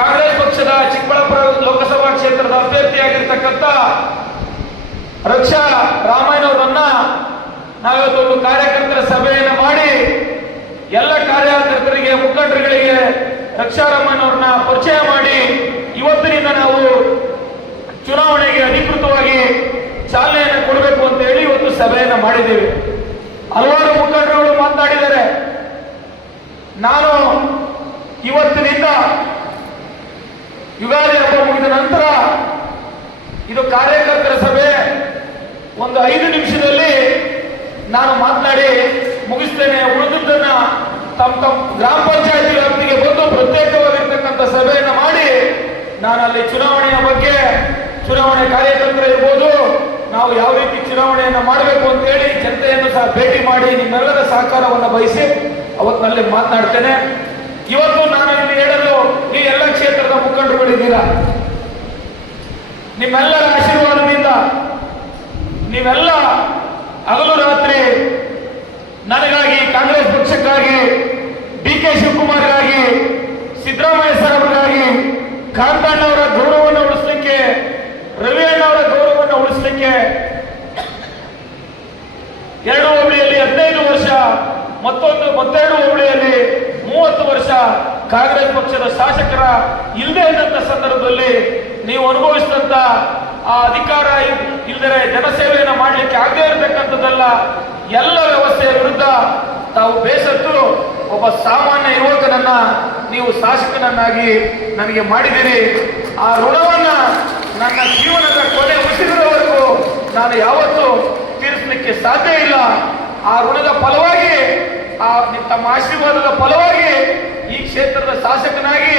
ಕಾಂಗ್ರೆಸ್ ಪಕ್ಷದ ಚಿಕ್ಕಬಳ್ಳಾಪುರ ಲೋಕಸಭಾ ಕ್ಷೇತ್ರದ ಅಭ್ಯರ್ಥಿಯಾಗಿರ್ತಕ್ಕಂಥ ರಕ್ಷಾ ರಾಮಯ್ಯನವರನ್ನ ನಾವಿವತ್ತು ಒಂದು ಕಾರ್ಯಕರ್ತರ ಸಭೆಯನ್ನು ಮಾಡಿ ಎಲ್ಲ ಕಾರ್ಯಕರ್ತರಿಗೆ, ಮುಖಂಡರುಗಳಿಗೆ ರಕ್ಷಾರಾಮಯ್ಯನವ್ರನ್ನ ಪರಿಚಯ ಮಾಡಿ ಇವತ್ತಿನಿಂದ ನಾವು ಚುನಾವಣೆಗೆ ಅಧಿಕೃತವಾಗಿ ಚಾಲನೆಯನ್ನು ಕೊಡಬೇಕು ಅಂತ ಹೇಳಿ ಇವತ್ತು ಸಭೆಯನ್ನು ಮಾಡಿದ್ದೀವಿ. ಹಲವಾರು ಮುಖಂಡರುಗಳು ಮಾತನಾಡಿದ್ದಾರೆ ನಾನು ಇವತ್ತಿನಿಂದ ಯುಗಾದಿ ಹಬ್ಬ ಮುಗಿದ ನಂತರ ಇದು ಕಾರ್ಯಕರ್ತರ ಸಭೆ. ಒಂದು ಐದು ನಿಮಿಷದಲ್ಲಿ ನಾನು ಮಾತನಾಡಿ ಮುಗಿಸ್ತೇನೆ. ಉಳಿದದ್ದನ್ನ ತಮ್ಮ ತಮ್ಮ ಗ್ರಾಮ ಪಂಚಾಯತಿ ವ್ಯಾಪ್ತಿಗೆ ಬಂದು ಪ್ರತ್ಯೇಕವಾಗಿರ್ತಕ್ಕಂಥ ಸಭೆಯನ್ನು ಮಾಡಿ ನಾನು ಅಲ್ಲಿ ಚುನಾವಣೆಯ ಬಗ್ಗೆ ಚುನಾವಣೆ ಕಾರ್ಯತಂತ್ರ ಇರ್ಬೋದು, ನಾವು ಯಾವ ರೀತಿ ಚುನಾವಣೆಯನ್ನು ಮಾಡಬೇಕು ಅಂತ ಹೇಳಿ ಜನತೆಯನ್ನು ಸಹ ಭೇಟಿ ಮಾಡಿ ನಿಮ್ಮೆಲ್ಲರ ಸಹಕಾರವನ್ನು ಬಯಸಿ ಅವತ್ತಿನಲ್ಲಿ ಮಾತನಾಡ್ತೇನೆ. ಇವತ್ತು ನಾನು ಎಲ್ಲ ಕ್ಷೇತ್ರದ ಮುಖಂಡರುಗಳಿದ್ದೀರಾ? ನಿಮ್ಮೆಲ್ಲರ ಆಶೀರ್ವಾದದಿಂದ, ನೀವೆಲ್ಲ ಹಗಲು ರಾತ್ರಿ ನನಗಾಗಿ ಕಾಂಗ್ರೆಸ್ ಪಕ್ಷಕ್ಕಾಗಿ, ಡಿ ಕೆ ಶಿವಕುಮಾರ್ಗಾಗಿ, ಸಿದ್ದರಾಮಯ್ಯ ಸಾಹೇಬ್ರಿಗಾಗಿ ಕಾಂತಣ್ಣವರ ಗೌರವವನ್ನು ಉಳಿಸ್ಲಿಕ್ಕೆ, ರವಿ ಅಣ್ಣವರ ಗೌರವವನ್ನು ಉಳಿಸ್ಲಿಕ್ಕೆ ಎರಡು ಹೋಬಳಿಯಲ್ಲಿ ಹದಿನೈದು ವರ್ಷ, ಮತ್ತೊಂದು ಮತ್ತೆರಡು ಹೋಬಳಿಯಲ್ಲಿ ಮೂವತ್ತು ವರ್ಷ ಕಾಂಗ್ರೆಸ್ ಪಕ್ಷದ ಶಾಸಕರ ಇಲ್ಲದೆ ಇದ್ದಂತ ಸಂದರ್ಭದಲ್ಲಿ ನೀವು ಅನುಭವಿಸಿದಂತ ಆ ಅಧಿಕಾರ ಇಲ್ಲದರೆ ಜನಸೇವೆಯನ್ನು ಮಾಡಲಿಕ್ಕೆ ಆಗದೇ ಇರತಕ್ಕಂಥದ್ದೆಲ್ಲ, ಎಲ್ಲ ವ್ಯವಸ್ಥೆಯ ವಿರುದ್ಧ ತಾವು ಬೇಸತ್ತು ಒಬ್ಬ ಸಾಮಾನ್ಯ ಯುವಕನನ್ನ ನೀವು ಶಾಸಕನನ್ನಾಗಿ ನನಗೆ ಮಾಡಿದಿರಿ. ಆ ಋಣವನ್ನ ನನ್ನ ಜೀವನದ ಕೊನೆ ಉಸಿರಿನವರೆಗೂ ನಾನು ಯಾವತ್ತೂ ತೀರಿಸಲಿಕ್ಕೆ ಸಾಧ್ಯ ಇಲ್ಲ. ಆ ಋಣದ ಫಲವಾಗಿ, ಆ ತಮ್ಮ ಆಶೀರ್ವಾದದ ಫಲವಾಗಿ ಈ ಕ್ಷೇತ್ರದ ಶಾಸಕನಾಗಿ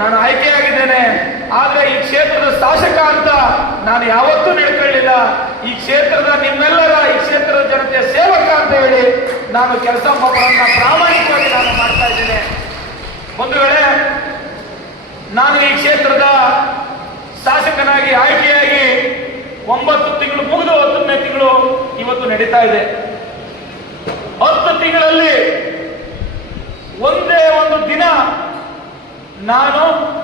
ನಾನು ಆಯ್ಕೆಯಾಗಿದ್ದೇನೆ ಆದ್ರೆ ಈ ಕ್ಷೇತ್ರದ ಶಾಸಕ ಅಂತ ನಾನು ಯಾವತ್ತೂ ನಿಡ್ಕೊಳ್ಳಿಲ್ಲ ಈ ಕ್ಷೇತ್ರದ ನಿಮ್ಮೆಲ್ಲರ ಈ ಕ್ಷೇತ್ರದ ಜನತೆಯ ಸೇವಕ ಅಂತ ಹೇಳಿ ನಾನು ಕೆಲಸ ಮಾಡೋದನ್ನ ಪ್ರಾಮಾಣಿಕವಾಗಿ ನಾನು ಮಾಡ್ತಾ ಇದ್ದೇನೆ. ಒಂದು ವೇಳೆ ನಾನು ಈ ಕ್ಷೇತ್ರದ ಶಾಸಕನಾಗಿ, ಆಯ್ಕೆಯಾಗಿ ಒಂಬತ್ತು ತಿಂಗಳು, ಮುಗಿದು ಹತ್ತನೇ ತಿಂಗಳು ಇವತ್ತು ನಡೀತಾ ಇದೆ. ಹತ್ತು ತಿಂಗಳಲ್ಲಿ ಒಂದೇ ಒಂದು ದಿನ ನಾನು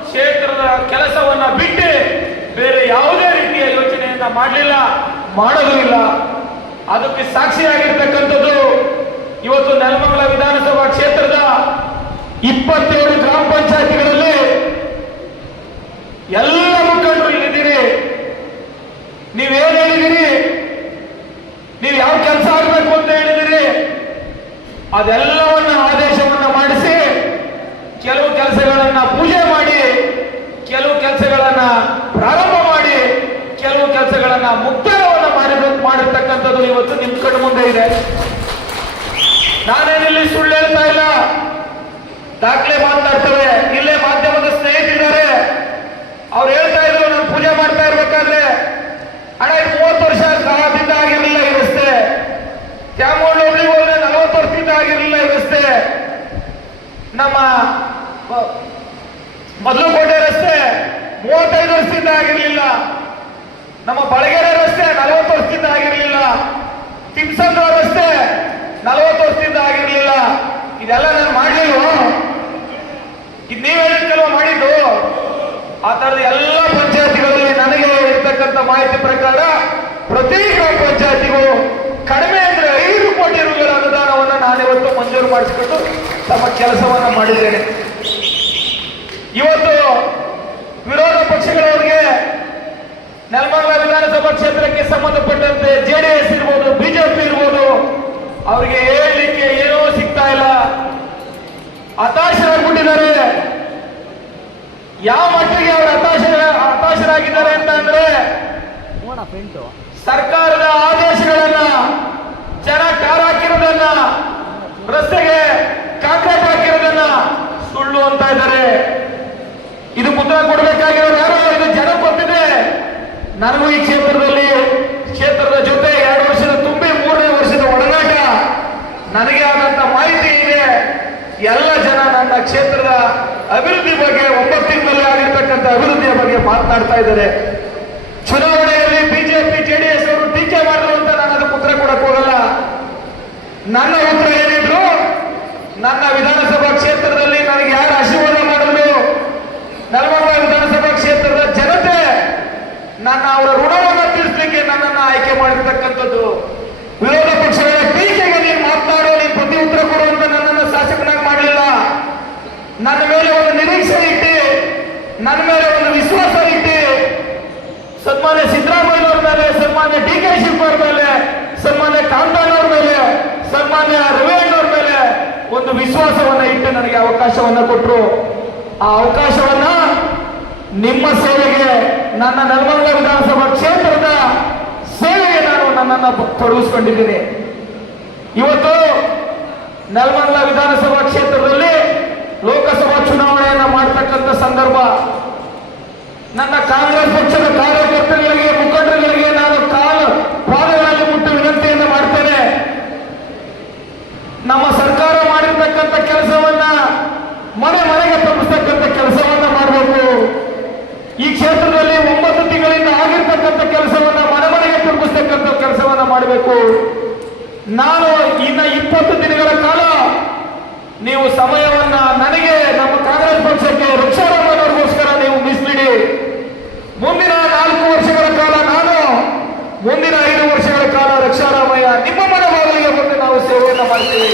ಕ್ಷೇತ್ರದ ಕೆಲಸವನ್ನ ಬಿಟ್ಟು ಬೇರೆ ಯಾವುದೇ ರೀತಿಯ ಯೋಚನೆಯನ್ನ ಮಾಡಲಿಲ್ಲ ಮಾಡಲೂ ಇಲ್ಲ ಅದಕ್ಕೆ ಸಾಕ್ಷಿಯಾಗಿರ್ತಕ್ಕಂಥದ್ದು ಇವತ್ತು ನೆಲಮಂಗಲ ವಿಧಾನಸಭಾ ಕ್ಷೇತ್ರದ ಇಪ್ಪತ್ತೇಳು ಗ್ರಾಮ ಪಂಚಾಯತಿಗಳಲ್ಲಿ ಎಲ್ಲ ಮುಖಂಡರು ಇಲ್ಲಿದ್ದೀರಿ ನೀವೇನ್ ಹೇಳಿದಿರಿ? ನೀವು ಯಾವ ಕೆಲಸ ಆಗಬೇಕು ಅಂತ ಹೇಳಿದಿರಿ? ಅದೆಲ್ಲವನ್ನ ಆದೇಶವನ್ನ ಮಾಡಿಸಿ, ಕೆಲವು ಕೆಲಸಗಳನ್ನ ಪೂಜೆ ಮಾಡಿ, ಕೆಲವು ಕೆಲಸಗಳನ್ನ ಪ್ರಾರಂಭ ಮಾಡಿ, ಕೆಲವು ಕೆಲಸಗಳನ್ನ ಮುಕ್ತಾಯವನ್ನು ಮಾಡಿ ಮಾಡಿರ್ತಕ್ಕಂಥದ್ದು ಇವತ್ತು ನಿಮ್ ಕಣ್ಣು ಮುಂದೆ ಇದೆ. ನಾನೇನಿಲ್ಲಿ ಸುಳ್ಳು ಹೇಳ್ತಾ ಇಲ್ಲ. ದಾಖಲೆ ಮಾತನಾಡ್ತವೆ ಇಲ್ಲೇ ಮಾಧ್ಯಮದ ಸ್ನೇಹಿತರಿದ್ದಾರೆ ಅವ್ರು ಹೇಳ್ತಾ ಇದ್ರು ನಾನು ಪೂಜೆ ಮಾಡ್ತಾ ಇರ್ಬೇಕಾದ್ರೆ ಅಣ್ಣ ಇದು ಮೂವತ್ತು ವರ್ಷ ಕಾಲದಿಂದ ಆಗಿರಲಿಲ್ಲ ಈ ರಸ್ತೆ ತ್ಯಾಮೂರು ಹೋಗ್ಲಿಕ್ಕೆ ಹೋದ್ರೆ ನಲವತ್ತು ವರ್ಷದಿಂದ ಆಗಿರಲಿಲ್ಲ ಈ ರಸ್ತೆ ನಮ್ಮ ಮ- ಮೊದಲುಕೋಟೆ ರಸ್ತೆ ಮೂವತ್ತೈದು ವರ್ಷದಿಂದ ಆಗಿರಲಿಲ್ಲ. ನಮ್ಮ ಬಳಗೆರೆ ರಸ್ತೆ ನಲವತ್ತು ವರ್ಷದಿಂದ ಆಗಿರಲಿಲ್ಲ. ತಿಮ್ಸಂದ್ರ ರಸ್ತೆ ನಲವತ್ತು ವರ್ಷದಿಂದ ಆಗಿರಲಿಲ್ಲ. ಇದೆಲ್ಲ ನಾನು ಮಾಡಲಿಲ್ಲ ಇದು ನೀವು ಹೇಳಿದ್ಕಲ್ವ ಮಾಡಿದ್ದು? ಆ ತರದ ಎಲ್ಲ ಪಂಚಾಯತಿಗಳಲ್ಲಿ ನನಗೆ ಇರ್ತಕ್ಕಂಥ ಮಾಹಿತಿ ಪ್ರಕಾರ ಪ್ರತಿ ಗ್ರಾಮ ಪಂಚಾಯತಿಗೂ ಕಡಿಮೆ ಅಂದ್ರೆ ಐದು ಕೋಟಿ ರೂಪಾಯಿಗಳ ಅನುದಾನವನ್ನ ನಾನಿವತ್ತು ಮಂಜೂರು ಮಾಡಿಸಿಕೊಂಡು ತಮ್ಮ ಕೆಲಸವನ್ನು ಮಾಡಿದ್ದೇನೆ. ಇವತ್ತು ವಿರೋಧ ಪಕ್ಷಗಳವರಿಗೆ ನೆಲಮಂಗಲ ವಿಧಾನಸಭಾ ಕ್ಷೇತ್ರಕ್ಕೆ ಸಂಬಂಧಪಟ್ಟಂತೆ ಜೆಡಿಎಸ್ ಇರ್ಬೋದು ಬಿಜೆಪಿ ಇರ್ಬೋದು ಅವರಿಗೆ ಹೇಳಲಿಕ್ಕೆ ಏನೋ ಸಿಗ್ತಾ ಇಲ್ಲ. ಹತಾಶರಾಗ್ಬಿಟ್ಟಿದ್ದಾರೆ. ಯಾವ ಮಟ್ಟಿಗೆ ಅವರು ಹತಾಶ ಹತಾಶರಾಗಿದ್ದಾರೆ ಅಂತ ಅಂದ್ರೆ ಸರ್ಕಾರದ ಆದೇಶಗಳನ್ನ ಜನ ಟಾರ್ ಹಾಕಿರೋದನ್ನ ರಸ್ತೆಗೆ ಕಾಂಕ್ರೀಟ್ ಹಾಕಿರೋದನ್ನ ಸುಳ್ಳು ಅಂತ ಇದ್ದಾರೆ ಇದು ಉತ್ತರ ಕೊಡಬೇಕಾಗಿರೋರು ಯಾರು ಇದು ಜನ ಗೊತ್ತಿದೆ ನನಗೂ ಈ ಕ್ಷೇತ್ರದಲ್ಲಿ, ಕ್ಷೇತ್ರದ ಜೊತೆ ಎರಡು ವರ್ಷದ ತುಂಬಿ ಮೂರನೇ ವರ್ಷದ ಒಡನಾಟ. ನನಗೆ ಆದಂತ ಮಾಹಿತಿ ಇದೆ. ಎಲ್ಲ ಜನ ನನ್ನ ಕ್ಷೇತ್ರದ ಅಭಿವೃದ್ಧಿ ಬಗ್ಗೆ ಒಂಬತ್ತು ತಿಂಗಳಲ್ಲಿ ಆಗಿರ್ತಕ್ಕಂಥ ಅಭಿವೃದ್ಧಿಯ ಬಗ್ಗೆ ಮಾತನಾಡ್ತಾ ಇದ್ದಾರೆ. ಚುನಾವಣೆಯಲ್ಲಿ ಬಿಜೆಪಿ, ಜೆಡಿಎಸ್ ಅವರು ಟೀಕೆ ಮಾಡಲು ಅಂತ ನಾನು ಅದಕ್ಕೆ ಉತ್ತರ ಕೊಡಕ್ ಹೋಗಲ್ಲ. ನನ್ನ ಉತ್ತರ ಏನಿದ್ರು ನನ್ನ ವಿಧಾನಸಭಾ ಕ್ಷೇತ್ರದಲ್ಲಿ ನನಗೆ ಯಾರು ಆಶೀರ್ವಾದ ಮಾಡಿದ್ರು ನೆಲಮಂಗಲ ಅವರ ಋಣವನ್ನು ತೀರಿಸಲಿಕ್ಕೆ ನನ್ನನ್ನು ಆಯ್ಕೆ ಮಾಡಿರ್ತಕ್ಕಂಥದ್ದು. ವಿರೋಧ ಪಕ್ಷಗಳ ಟೀಕೆಗೆ ನೀನು ಮಾತನಾಡೋ, ನೀನು ಪ್ರತಿ ಉತ್ತರ ಕೊಡುವಂತ ನನ್ನನ್ನು ಶಾಸಕನಾಗಿ ಮಾಡಲಿಲ್ಲ. ನನ್ನ ಮೇಲೆ ಒಂದು ನಿರೀಕ್ಷೆ ಇಟ್ಟು, ನನ್ನ ಮೇಲೆ ಒಂದು ವಿಶ್ವಾಸ ಇಟ್ಟು, ಸನ್ಮಾನ್ಯ ಸಿದ್ದರಾಮಯ್ಯನವ್ರ ಮೇಲೆ, ಸನ್ಮಾನ್ಯ ಡಿ ಕೆ ಶಿವಕುಮಾರ್ ಮೇಲೆ, ಸನ್ಮಾನ್ಯ ಕಾಂತಾನವ್ರ ಮೇಲೆ, ಸನ್ಮಾನ್ಯ ರವಿಯಣ್ಣವ್ರ ಮೇಲೆ ಒಂದು ವಿಶ್ವಾಸವನ್ನ ಇಟ್ಟು ನನಗೆ ಅವಕಾಶವನ್ನ ಕೊಟ್ಟರು ಆ ಅವಕಾಶವನ್ನ ನಿಮ್ಮ ಸೇವೆಗೆ ನನ್ನ ನಲವಲ್ಲ ವಿಧಾನಸಭಾ ಕ್ಷೇತ್ರದ ಸೇವೆಗೆ ನಾನು ನನ್ನನ್ನು ತೊಡಗಿಸಿಕೊಂಡಿದ್ದೇನೆ. ಇವತ್ತು ನೆಲಮಂಗಲ ವಿಧಾನಸಭಾ ಕ್ಷೇತ್ರದಲ್ಲಿ ಲೋಕಸಭಾ ಚುನಾವಣೆಯನ್ನು ಮಾಡ್ತಕ್ಕಂಥ ಸಂದರ್ಭ. ನನ್ನ ಕಾಂಗ್ರೆಸ್ ಪಕ್ಷದ ಕಾರ್ಯಕರ್ತರುಗಳಿಗೆ ಮುಖಂಡರುಗಳಿಗೆ ನಾನು ಕಾಲು ಪಾದಗಳಲ್ಲಿ ಮುಟ್ಟು ವಿನಂತಿಯನ್ನು ಮಾಡ್ತೇನೆ ನಮ್ಮ ಸರ್ಕಾರ ಮಾಡಿರ್ತಕ್ಕಂಥ ಕೆಲಸವನ್ನ ಮನೆ ಮನೆಗೆ ತಲುಪಿಸ್ತಕ್ಕಂಥ ಕೆಲಸವನ್ನ ಮಾಡಬೇಕು ಈ ಕ್ಷೇತ್ರದಲ್ಲಿ ಒಂಬತ್ತು ತಿಂಗಳಿಂದ ಆಗಿರ್ತಕ್ಕಂಥ ಕೆಲಸವನ್ನ ಮನೆ ಮನೆಗೆ ತಲುಪಿಸ್ತಕ್ಕಂಥ ಕೆಲಸವನ್ನ ಮಾಡಬೇಕು. ನಾನು ಇನ್ನ ಇಪ್ಪತ್ತು ದಿನಗಳ ಕಾಲ ನೀವು ಸಮಯವನ್ನ ನನಗೆ ನಮ್ಮ ಕಾಂಗ್ರೆಸ್ ಪಕ್ಷಕ್ಕೆ ವೃಕ್ಷಾರೋಪಣಗೋಸ್ಕರ ನೀವು ಮೀಸಲಿಡಿ. ಮುಂದಿನ ನಾಲ್ಕು ವರ್ಷಗಳ ಕಾಲ ನಾನು, ಮುಂದಿನ ಐದು ವರ್ಷಗಳ ಕಾಲ ರಕ್ಷಾರಾಮಯ್ಯ ನಿಮ್ಮ ಮನೋಭಾವನೆಗೆ ಮುಂದೆ ನಾವು ಸೇವೆಯನ್ನು ಮಾಡ್ತೀವಿ.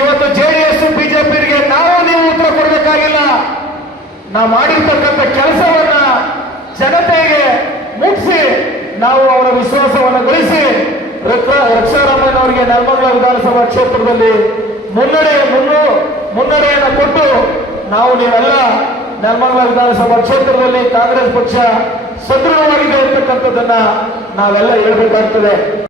ಇವತ್ತು ಜೆಡಿಎಸ್ ಬಿಜೆಪಿಗೆ ನಾವು ನೀವು ಉತ್ತರ ಕೊಡಬೇಕಾಗಿಲ್ಲ. ನಾವು ಮಾಡಿರ್ತಕ್ಕಂಥ ಕೆಲಸವನ್ನ ಜನತೆಗೆ ಮುಗಿಸಿ ನಾವು ಅವರ ವಿಶ್ವಾಸವನ್ನು ಗಳಿಸಿ ರಕ್ಷ- ರಕ್ಷಾರಾಮಯ್ಯನವರಿಗೆ ನೆಲಮಂಗಲ ವಿಧಾನಸಭಾ ಕ್ಷೇತ್ರದಲ್ಲಿ ಮುನ್ನಡೆ ಮುನ್ನು ಮುನ್ನಡೆಯನ್ನು ಕೊಟ್ಟು ನಾವು ನೀವೆಲ್ಲ ನೆಲಮಂಗಲ ವಿಧಾನಸಭಾ ಕ್ಷೇತ್ರದಲ್ಲಿ ಕಾಂಗ್ರೆಸ್ ಪಕ್ಷ ಸದೃಢವಾಗಿದೆ ಅಂತಕ್ಕಂಥದ್ದನ್ನ ನಾವೆಲ್ಲ ಹೇಳ್ಬೇಕಾಗ್ತದೆ.